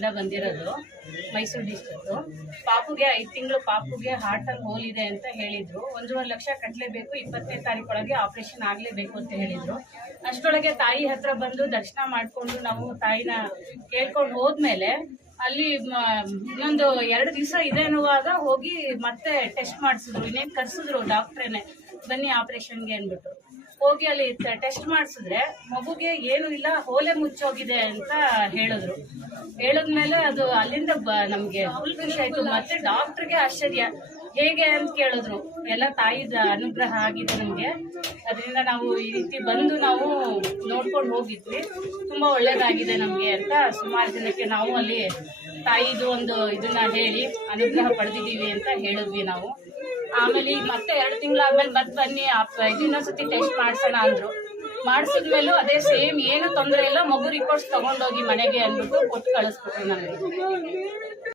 ಇಂದ ಬಂದಿರೋದು, ಮೈಸೂರು ಡಿಸ್ಟ್ರಿಕ್ಟ್. ಪಾಪುಗೆ 5 ತಿಂಗಳು ಪಾಪುಗೆ ಹಾರ್ಟಲ್ಲಿ ಹೋಲ್ ಇದೆ ಅಂತ ಹೇಳಿದ್ರು. 1.5 ಲಕ್ಷ ಕಟ್ಟಲೇಬೇಕು, 20ನೇ ತಾರೀಕೊಳಗೆ ಆಪರೇಷನ್ ಆಗಲೇಬೇಕು ಅಂತ ಹೇಳಿದ್ರು. ಅಷ್ಟರೊಳಗೆ ತಾಯಿ ಹತ್ರ ಬಂದು ದರ್ಶನ ಮಾಡಿಕೊಂಡು ನಾವು ತಾಯಿನ ಕೇಳ್ಕೊಂಡು ಹೋದ್ಮೇಲೆ ಅಲ್ಲಿ ಇನ್ನೊಂದು 2 ದಿವಸ ಇದೆ ಅನ್ನುವಾಗ ಹೋಗಿ ಮತ್ತೆ ಟೆಸ್ಟ್ ಮಾಡಿಸಿದ್ರು. ಇನ್ನೇನು ಕರ್ಸಿದ್ರು ಡಾಕ್ಟ್ರೇನೆ, ಬನ್ನಿ ಆಪರೇಷನ್ಗೆ ಅಂದ್ಬಿಟ್ಟು. ಹೋಗಿ ಅಲ್ಲಿ ಟೆಸ್ಟ್ ಮಾಡಿಸಿದ್ರೆ ಮಗುಗೆ ಏನು ಇಲ್ಲ, ಹೋಲೆ ಮುಚ್ಚೋಗಿದೆ ಅಂತ ಹೇಳಿದ್ರು. ಹೇಳಿದ್ಮೇಲೆ ಅದು ಅಲ್ಲಿಂದ ನಮ್ಗೆ ಫುಲ್ ಖುಷಿ ಆಯ್ತು. ಮತ್ತೆ ಡಾಕ್ಟರ್ಗೆ ಆಶ್ಚರ್ಯ, ಹೇಗೆ ಅಂತ ಕೇಳಿದ್ರು. ಎಲ್ಲ ತಾಯಿದ ಅನುಗ್ರಹ ಆಗಿದೆ ನಮ್ಗೆ, ಅದರಿಂದ ನಾವು ಈ ರೀತಿ ಬಂದು ನಾವು ನೋಡ್ಕೊಂಡು ಹೋಗಿದ್ವಿ. ತುಂಬಾ ಒಳ್ಳೇದಾಗಿದೆ ನಮ್ಗೆ ಅಂತ ಸುಮಾರು ಜನಕ್ಕೆ ನಾವು ಅಲ್ಲಿ ತಾಯಿದು ಒಂದು ಇದನ್ನ ಹೇಳಿ ಅನುಗ್ರಹ ಪಡೆದಿದ್ದೀವಿ ಅಂತ ಹೇಳಿದ್ವಿ ನಾವು. ಆಮೇಲೆ ಈಗ ಮತ್ತೆ 2 ತಿಂಗಳಾದ್ಮೇಲೆ ಮತ್ತೆ ಬನ್ನಿ ಇನ್ನೊಂದ್ಸತಿ ಟೆಸ್ಟ್ ಮಾಡ್ಸೋಣ ಅಂದ್ರು. ಮಾಡಿಸಿದ್ಮೇಲೂ ಅದೇ ಸೇಮ್, ಏನು ತೊಂದರೆ ಇಲ್ಲ, ಮಗು ರಿಪೋರ್ಟ್ಸ್ ತಗೊಂಡೋಗಿ ಮನೆಗೆ ಅಂದ್ಬಿಟ್ಟು ಕೊಟ್ಟು ಕಳಿಸ್ಬಿಟ್ರು ನಮಗೆ.